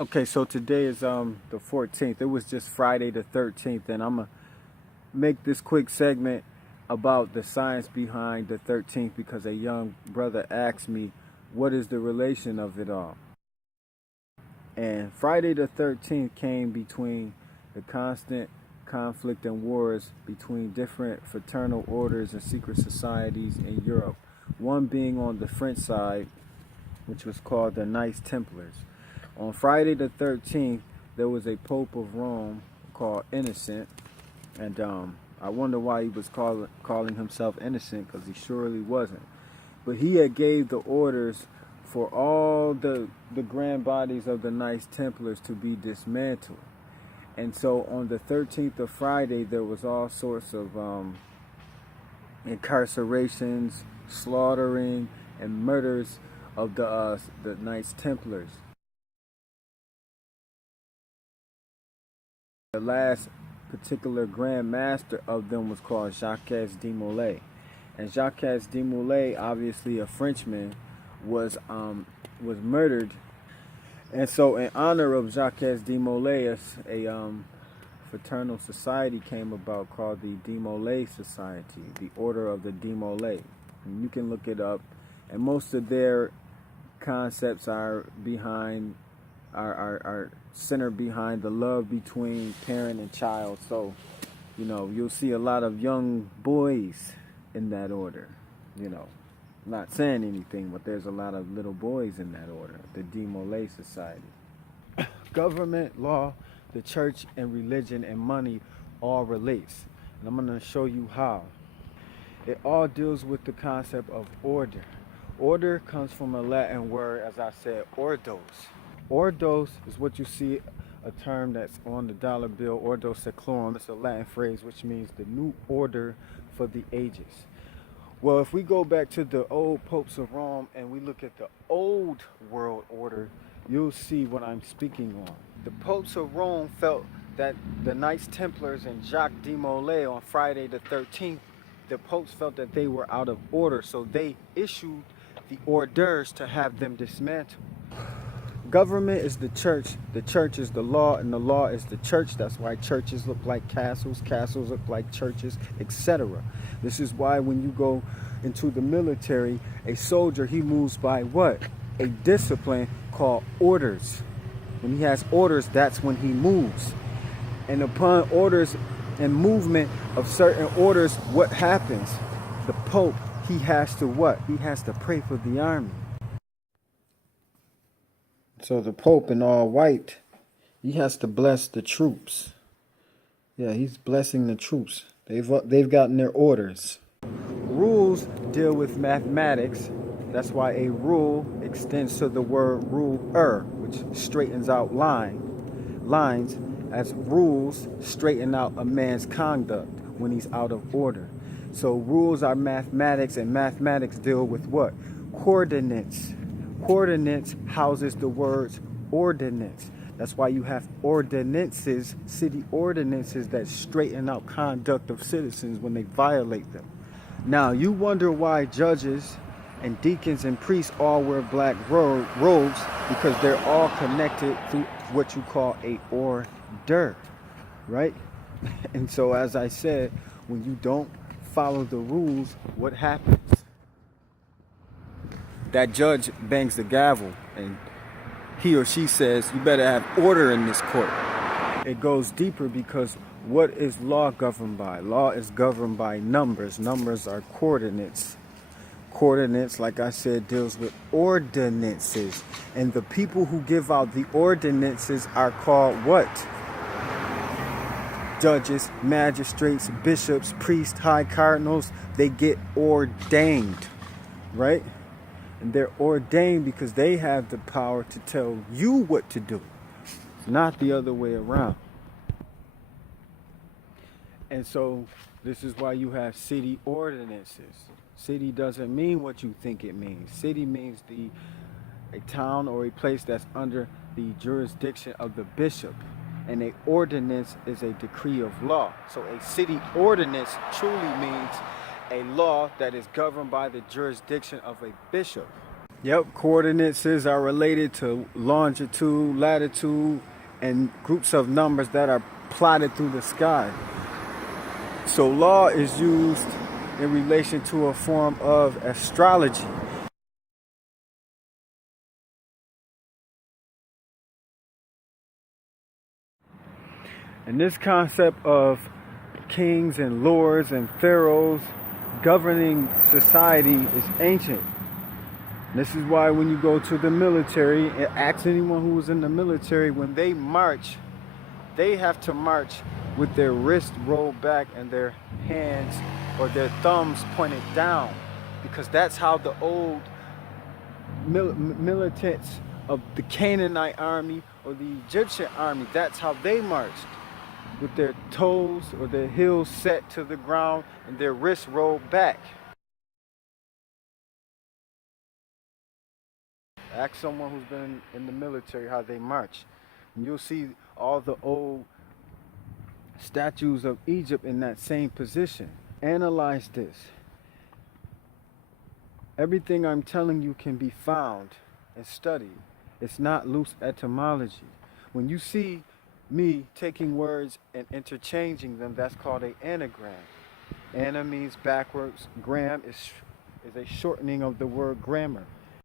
Okay, so today is the 14th. It was just Friday the 13th, and I'm gonna make this quick segment about the science behind the 13th because a young brother asked me what is the relation of it all. And Friday the 13th came between the constant conflict and wars between different fraternal orders and secret societies in Europe. One being on the French side, which was called the Knights Templars. On Friday the 13th, there was a Pope of Rome called Innocent, and I wonder why he was calling himself Innocent, because he surely wasn't. But he had gave the orders for all the grand bodies of the Knights Templars to be dismantled. And so on the 13th of Friday, there was all sorts of incarcerations, slaughtering, and murders of the Knights Templars. The last particular Grand Master of them was called Crusader De-Molay. And Crusader De-Molay, obviously a Frenchman, was murdered. And so in honor of Crusader De-Molay, a fraternal society came about called the De-Molay Society, the Order of the De-Molay. And you can look it up. And most of their concepts are centered behind the love between parent and child. So, you'll see a lot of young boys in that order. Not saying anything, but there's a lot of little boys in that order, the De-Molay Society. Government, law, the church, and religion and money all relates. And I'm going to show you how. It all deals with the concept of order. Order comes from a Latin word, as I said, ordos. Ordos is what you see, a term that's on the dollar bill, ordo seclorum. It's a Latin phrase which means the new order for the ages. Well, if we go back to the old popes of Rome and we look at the old world order, you'll see what I'm speaking on. The popes of Rome felt that the Knights Templars and Jacques de Molay on Friday the 13th, the popes felt that they were out of order, so they issued the orders to have them dismantled. Government is the church is the law, and the law is the church. That's why churches look like castles look like churches, etc. This is why when you go into the military, a soldier, he moves by what? A discipline called orders. When he has orders, that's when he moves. And upon orders and movement of certain orders, what happens? The Pope, he has to what? He has to pray for the army. So the Pope in all white, he has to bless the troops. Yeah, he's blessing the troops. They've gotten their orders. Rules deal with mathematics. That's why a rule extends to the word ruler, which straightens out lines, as rules straighten out a man's conduct when he's out of order. So rules are mathematics, and mathematics deal with what? Coordinates. Coordinates houses the words ordinance. That's why you have ordinances, city ordinances that straighten out conduct of citizens when they violate them. Now, you wonder why judges and deacons and priests all wear black robes, because they're all connected through what you call a order, right? And so, as I said, when you don't follow the rules, what happens? That judge bangs the gavel and he or she says, you better have order in this court. It goes deeper because what is law governed by? Law is governed by numbers. Numbers are coordinates. Coordinates, like I said, deals with ordinances. And the people who give out the ordinances are called what? Judges, magistrates, bishops, priests, high cardinals. They get ordained, right? And they're ordained because they have the power to tell you what to do, not the other way around. And so this is why you have city ordinances. City doesn't mean what you think it means. City means a town or a place that's under the jurisdiction of the bishop. And an ordinance is a decree of law. So a city ordinance truly means a law that is governed by the jurisdiction of a bishop. Yep, coordinates are related to longitude, latitude, and groups of numbers that are plotted through the sky. So law is used in relation to a form of astrology. And this concept of kings and lords and pharaohs governing society is ancient. This is why when you go to the military and ask anyone who was in the military, when they march, they have to march with their wrists rolled back and their hands or their thumbs pointed down, because that's how the old militants of the Canaanite army or the Egyptian army, that's how they marched, with their toes or their heels set to the ground and their wrists rolled back. Ask someone who's been in the military how they march, and you'll see all the old statues of Egypt in that same position. Analyze this. Everything I'm telling you can be found and studied. It's not loose etymology. When you see me taking words and interchanging them, that's called an anagram. Ana means backwards. Gram is a shortening of the word grammar.